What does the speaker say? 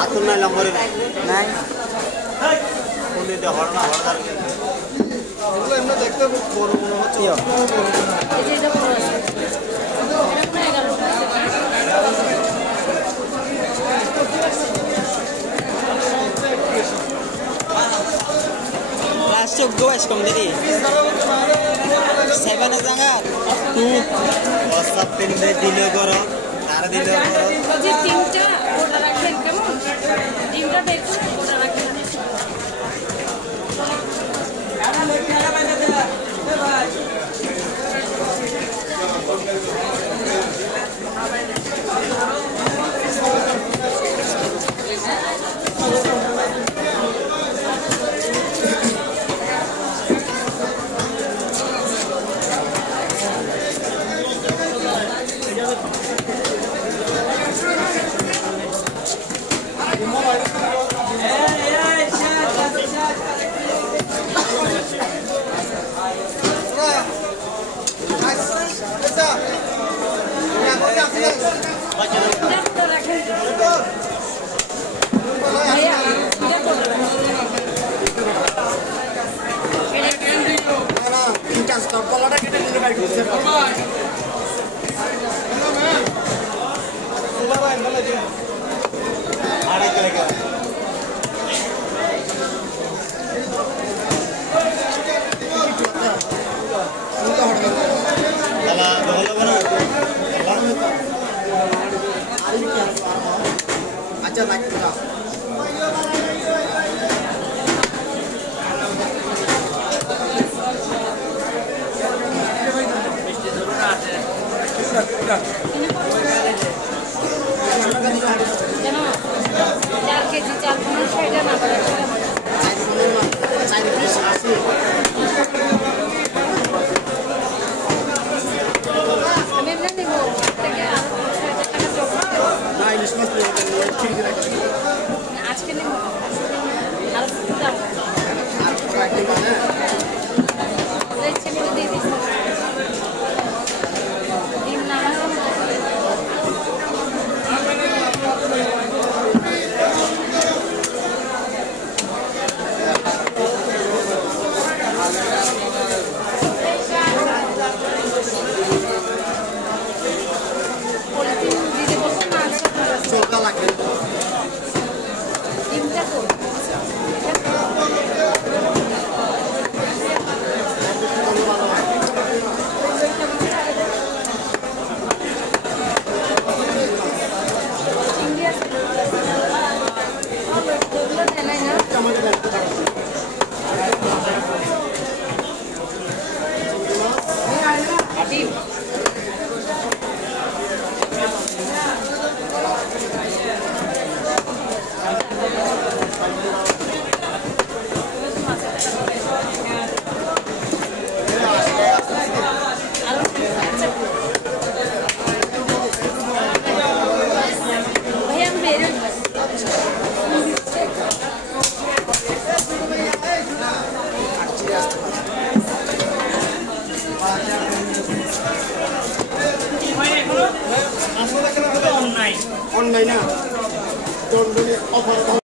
আতুর নাই লম্বরে নাই কোনে দে হড়না হড়দার এগুলো এমনি দেখতে বড় মনে হচ্ছে এটা বড় আছে এটা পুরো 11 Masuk guys kom jadi. Seven jangan. WhatsApp pin de dile goro আর দিলে যে তিনটা ওটা রাখবেন কেমন তিনটা বের করে ওটা রাখবেন আচ্ছা রাখতে দাও আজকে নেব আর দাও আর রাখতে পারে লেটস করে দিয়ে দিই ডিম না অনলাইন না তোর অফার